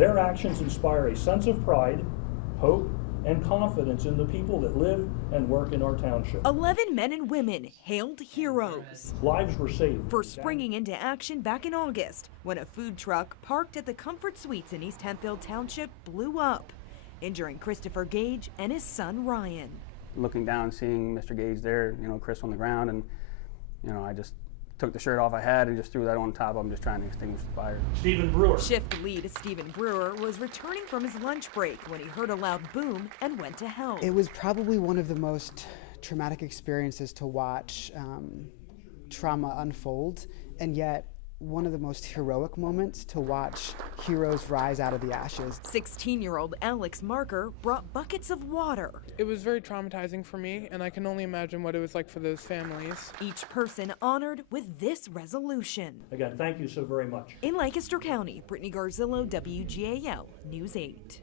Their actions inspire a sense of pride, hope, and confidence in the people that live and work in our township. 11 men and women hailed heroes Lives were saved. for springing into action back in August when a food truck parked at the Comfort Suites in East Hempfield Township blew up, injuring Christopher Gage and his son Ryan. Looking down, seeing Mr. Gage there, Chris on the ground, and I just took the shirt off I had and just threw that on top of him, just trying to extinguish the fire. Stephen Brewer. Shift lead Stephen Brewer was returning from his lunch break when he heard a loud boom and went to help. It was probably one of the most traumatic experiences to watch trauma unfold, and yet one of the most heroic moments to watch heroes rise out of the ashes. 16-year-old Alex Marker brought buckets of water. It was very traumatizing for me, and I can only imagine what it was like for those families. Each person honored with this resolution. Again, thank you so very much. In Lancaster County, Brittany Garzillo, WGAL News 8.